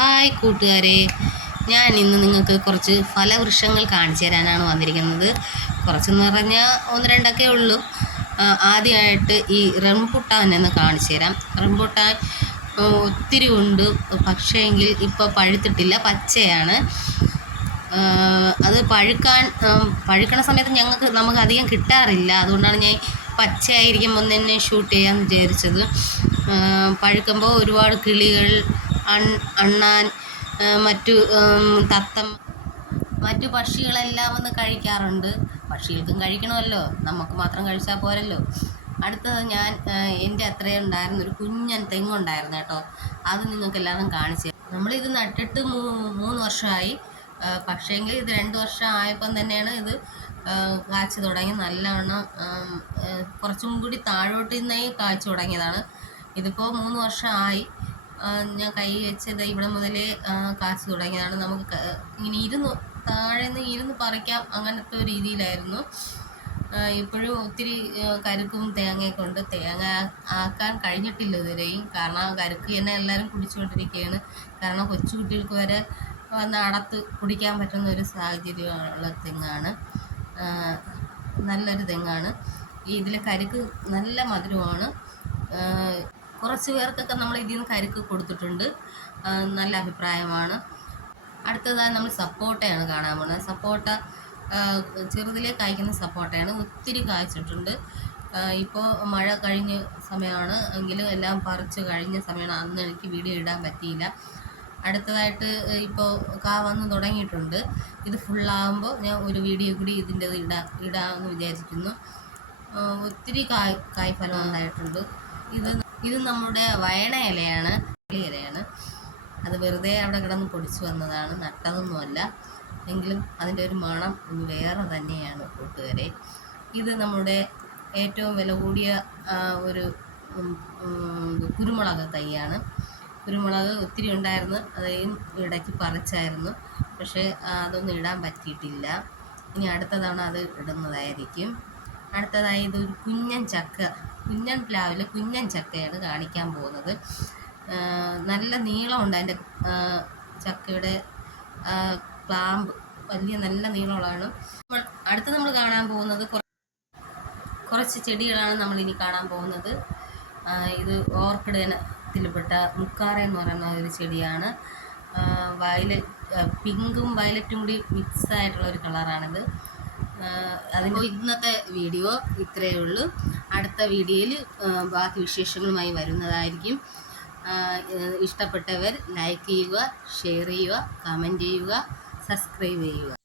Hi കൂട്ടുകാരെ, ഞാൻ ഇന്ന് നിങ്ങൾക്ക് കുറച്ച് ഫലവൃക്ഷങ്ങൾ കാണിച്ചു തരാനാണ് വന്നിരിക്കുന്നത്. കുറച്ചെന്ന് പറഞ്ഞാൽ ഒന്ന് രണ്ടൊക്കെ ഉള്ളൂ. ആദ്യമായിട്ട് ഈ റംബുട്ടാൻ എന്ന് കാണിച്ചു തരാം. റംബുട്ടാൻ ഒത്തിരി ഉണ്ട്, പക്ഷേങ്കിൽ ഇപ്പോൾ പഴുത്തിട്ടില്ല, പച്ചയാണ്. അത് പഴുക്കണ സമയത്ത് നമുക്ക് അധികം കിട്ടാറില്ല. അതുകൊണ്ടാണ് ഞാൻ പച്ചയായിരിക്കുമ്പോൾ തന്നെ ഷൂട്ട് ചെയ്യാമെന്ന് വിചാരിച്ചത്. പഴുക്കുമ്പോൾ ഒരുപാട് കിളികൾ, അണ്ണാൻ, മറ്റു പക്ഷികളെല്ലാം വന്ന് കഴിക്കാറുണ്ട്. പക്ഷികൾക്കും കഴിക്കണമല്ലോ, നമുക്ക് മാത്രം കഴിച്ചാൽ പോരല്ലോ. അടുത്തത് എൻ്റെ അത്രയും ഉണ്ടായിരുന്നൊരു കുഞ്ഞൻ തെങ്ങുണ്ടായിരുന്നു കേട്ടോ. അത് നിങ്ങൾക്ക് എല്ലാവരും കാണിച്ചു തരാം. നമ്മളിത് നട്ടിട്ട് 3 വർഷമായി. പക്ഷേങ്കിൽ ഇത് 2 വർഷം ആയപ്പം തന്നെയാണ് ഇത് കായ്ച്ചു തുടങ്ങി. നല്ലവണ്ണം കുറച്ചും കൂടി താഴോട്ട് നിന്നേ കായ്ച്ചു തുടങ്ങിയതാണ്. ഇതിപ്പോൾ 3 വർഷമായി. ഞാൻ കൈ വെച്ചത് ഇവിടെ മുതലേ കായ്ച്ചു തുടങ്ങിയതാണ്. നമുക്ക് ഇങ്ങനെ താഴെ നിന്ന് ഇരുന്ന് പറിക്കാം, അങ്ങനത്തെ ഒരു രീതിയിലായിരുന്നു. ഇപ്പോഴും ഒത്തിരി കരുക്കും തേങ്ങയൊക്കെ ഉണ്ട്. തേങ്ങ ആക്കാൻ കഴിഞ്ഞിട്ടില്ല ഇതുവരെയും. കാരണം കരുക്ക് തന്നെ എല്ലാവരും കുടിച്ചുകൊണ്ടിരിക്കുകയാണ്. കാരണം കൊച്ചു കുട്ടികൾക്ക് വരെ വന്ന് അടത്ത് കുടിക്കാൻ പറ്റുന്ന ഒരു സാഹചര്യമുള്ള തെങ്ങാണ്. നല്ലൊരു തെങ്ങാണ്. ഇതിലെ കരുക്ക് നല്ല മധുരമാണ്. കുറച്ച് പേർക്കൊക്കെ നമ്മൾ ഇതിൽ നിന്ന് കരുക്ക് കൊടുത്തിട്ടുണ്ട്. നല്ല അഭിപ്രായമാണ്. അടുത്തതായി നമ്മൾ സപ്പോട്ടയാണ് കാണാൻ പോകുന്നത്. സപ്പോട്ട ചെറുതിലേ കായ്ക്കുന്ന സപ്പോട്ടയാണ്. ഒത്തിരി കായ്ച്ചിട്ടുണ്ട്. ഇപ്പോൾ മഴ കഴിഞ്ഞ സമയമാണ് എങ്കിലും എല്ലാം പറിച്ച് കഴിഞ്ഞ സമയമാണ്. അന്ന് എനിക്ക് വീഡിയോ ഇടാൻ പറ്റിയില്ല. അടുത്തതായിട്ട് ഇപ്പോൾ വന്ന് തുടങ്ങിയിട്ടുണ്ട്. ഇത് ഫുള്ളാകുമ്പോൾ ഞാൻ ഒരു വീഡിയോ കൂടി ഇതിൻ്റെ ഇടാമെന്ന് വിചാരിക്കുന്നു. ഒത്തിരി കായ്ഫലം ഉണ്ടായിട്ടുണ്ട്. ഇത് നമ്മുടെ വയണ ഇലയാണ്. അത് വെറുതെ അവിടെ കിടന്ന് പൊടിച്ചു വന്നതാണ്, നട്ടതൊന്നുമല്ല. എങ്കിലും അതിൻ്റെ ഒരു മണം വേറെ തന്നെയാണ് കൂട്ടുകാരെ. ഇത് നമ്മുടെ ഏറ്റവും വില കൂടിയ ഒരു കുരുമുളക് തൈയാണ്. കുരുമുളക് ഒത്തിരി ഉണ്ടായിരുന്നു, അதைയും ഇടയ്ക്ക് പറിച്ചായിരുന്നു. പക്ഷേ അതൊന്നും ഇടാൻ പറ്റിയിട്ടില്ല. ഇനി അടുത്ത തവണ അത് ഇടുന്നതായിരിക്കും. അടുത്തതായി ഇതൊരു കുഞ്ഞൻ പ്ലാവിൽ കുഞ്ഞൻ ചക്കയാണ് കാണിക്കാൻ പോകുന്നത്. നല്ല നീളമുണ്ട് അതിൻ്റെ ചക്കയുടെ ക്ലാമ്പ്, വലിയ നല്ല നീളമുള്ളതാണ്. അടുത്ത് നമ്മൾ കാണാൻ പോകുന്നത് കുറച്ച് ചെടികളാണ് നമ്മളിനി കാണാൻ പോകുന്നത്. ഇത് ഓർക്കിഡ് ഇനത്തിൽപ്പെട്ട മുക്കാറ എന്ന് പറയുന്ന ഒരു ചെടിയാണ്. പിങ്കും വയലറ്റും കൂടി മിക്സ് ആയിട്ടുള്ള ഒരു കളറാണിത്. അതിൻ്റെ ഇന്നത്തെ വീഡിയോ ഇത്രയേ ഉള്ളൂ. അടുത്ത വീഡിയോയിൽ ബാക്കി വിശേഷങ്ങളുമായി വരുന്നതായിരിക്കും. ഇഷ്ടപ്പെട്ടവർ ലൈക്ക് ചെയ്യുക, ഷെയർ ചെയ്യുക, കമൻറ്റ് ചെയ്യുക, സബ്സ്ക്രൈബ് ചെയ്യുക.